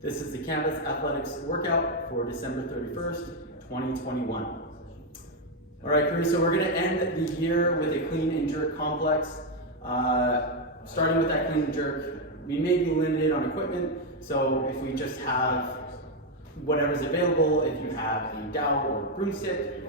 This is the Canvas Athletics workout for December 31st, 2021. All right, crew, so we're gonna end the year with a clean and jerk complex. Starting with that clean and jerk, we may be limited on equipment, so if we just have whatever's available, if you have a dowel or broomstick,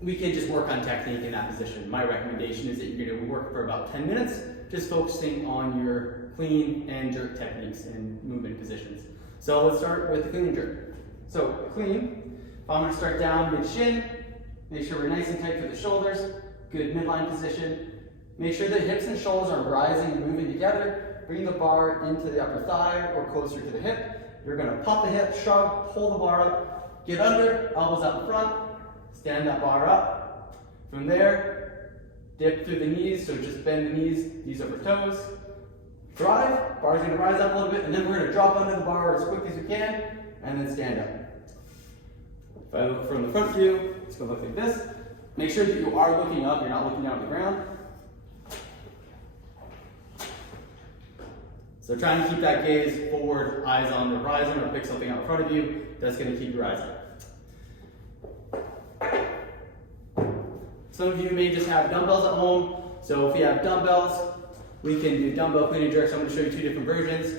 we can just work on technique in that position. My recommendation is that you're gonna work for about 10 minutes, just focusing on your clean and jerk techniques and movement positions. So let's start with the clean and jerk. So clean, I'm gonna start down mid-shin, make sure we're nice and tight for the shoulders, good midline position. Make sure the hips and shoulders are rising and moving together. Bring the bar into the upper thigh or closer to the hip. You're gonna pop the hip, shrug, pull the bar up, get under, elbows out in front, stand that bar up. From there, dip through the knees, so just bend the knees over toes. Drive, bar's gonna rise up a little bit, and then we're gonna drop under the bar as quick as we can, and then stand up. If I look from the front view, it's gonna look like this. Make sure that you are looking up, you're not looking down at the ground. So try and keep that gaze forward, eyes on the horizon, or pick something out in front of you. That's gonna keep your eyes up. Some of you may just have dumbbells at home. So if you have dumbbells, we can do dumbbell clean and jerks. I'm going to show you two different versions.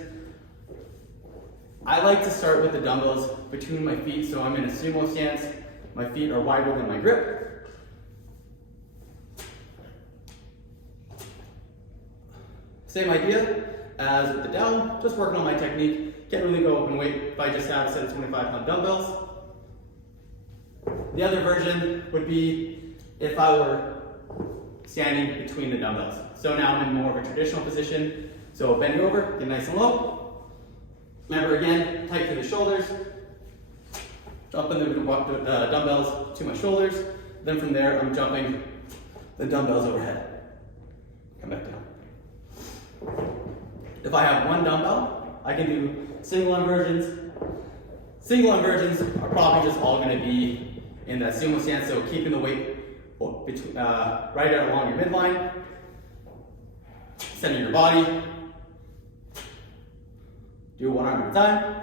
I like to start with the dumbbells between my feet, so I'm in a sumo stance. My feet are wider than my grip. Same idea as with the dowel, just working on my technique. Can't really go open weight if I just have a set of 25-pound dumbbells. The other version would be if I were standing between the dumbbells. So now I'm in more of a traditional position. So bending over, get nice and low. Remember again, tight through the shoulders. Jumping the dumbbells to my shoulders. Then from there, I'm jumping the dumbbells overhead. Come back down. If I have one dumbbell, I can do single inversions. Single inversions are probably just all gonna be in that sumo stance, so keeping the weight between, right out along your midline, centering your body. Do one arm at a time.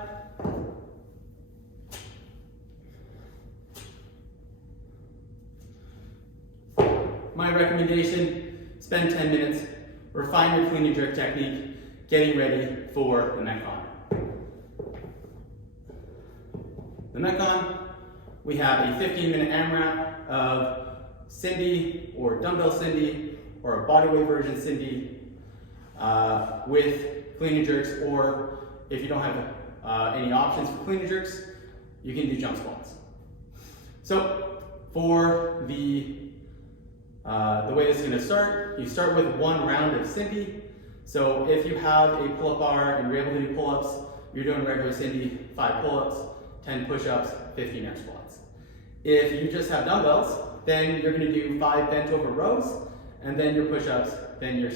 My recommendation, spend 10 minutes, refine your clean and jerk technique, getting ready for the Metcon. The Metcon, we have a 15-minute AMRAP of Cindy or dumbbell Cindy or a bodyweight version Cindy with clean and jerks, or if you don't have any options for clean and jerks, you can do jump squats. So for the way this is going to start, you start with one round of Cindy. So if you have a pull-up bar and you're able to do pull-ups, you're doing regular Cindy, 5 pull-ups, 10 push-ups, 15 air squats. If you just have dumbbells, then you're going to do 5 bent over rows, and then your push-ups, then your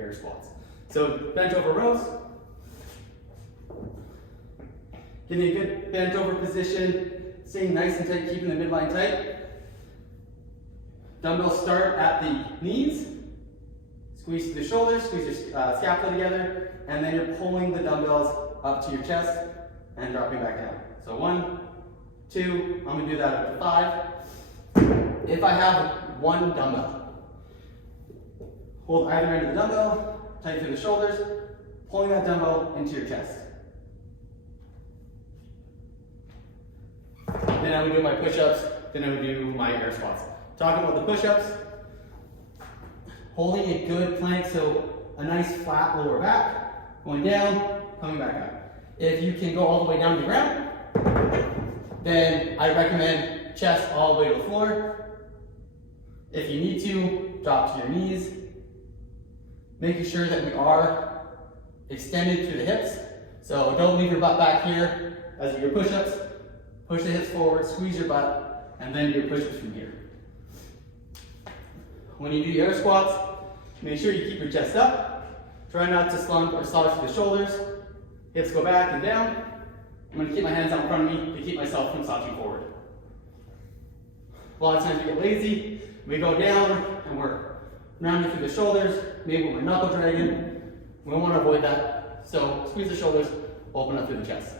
air squats. So bent over rows. Give me a good bent over position, staying nice and tight, keeping the midline tight. Dumbbells start at the knees. Squeeze through the shoulders, squeeze your scapula together, and then you're pulling the dumbbells up to your chest and dropping back down. So 1, 2, I'm gonna do that up to 5. If I have one dumbbell, hold either end of the dumbbell, tight through the shoulders, pulling that dumbbell into your chest. Then I would do my push-ups, then I would do my air squats. Talking about the push-ups, holding a good plank, so a nice flat lower back, going down, coming back up. If you can go all the way down to the ground, then I recommend chest all the way to the floor. If you need to, drop to your knees, making sure that we are extended through the hips. So don't leave your butt back here as you do your push-ups. Push the hips forward, squeeze your butt, and then do your push-ups from here. When you do your air squats, make sure you keep your chest up. Try not to slump or slouch to the shoulders. Hips go back and down. I'm going to keep my hands out in front of me to keep myself from slouching forward. A lot of times we get lazy. We go down and we're rounding through the shoulders. Maybe we're knuckle dragging. We don't want to avoid that. So squeeze the shoulders, open up through the chest.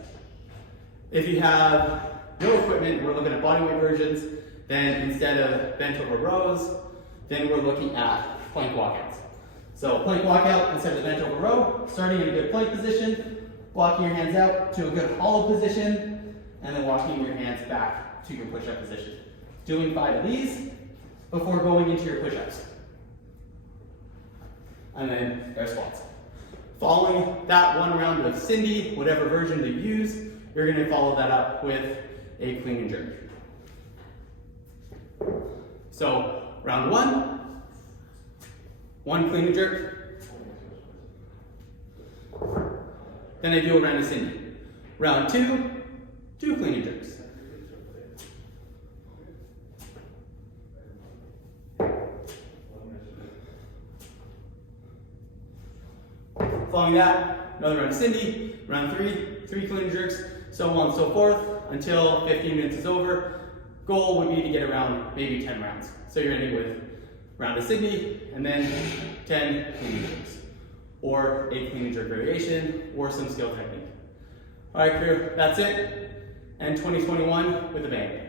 If you have no equipment, we're looking at bodyweight versions, then instead of bent over rows, then we're looking at plank walkouts. So plank walkout instead of the bent over row, starting in a good plank position, walking your hands out to a good hollow position, and then walking your hands back to your push-up position. Doing 5 of these before going into your push-ups. And then air squats. Following that one round of Cindy, whatever version you use, you're going to follow that up with a clean and jerk. So round 1 clean and jerk. Then I do a round of Cindy. Round 2 clean and jerks. Following that, another round of Cindy, round 3 clean and jerks, so on and so forth, until 15 minutes is over. Goal would be to get around maybe 10 rounds. So you're ending with round of Cindy, and then 10 clean and jerks, or a clean and jerk variation, or some skill technique. All right, crew, that's it, and 2021 with a bang.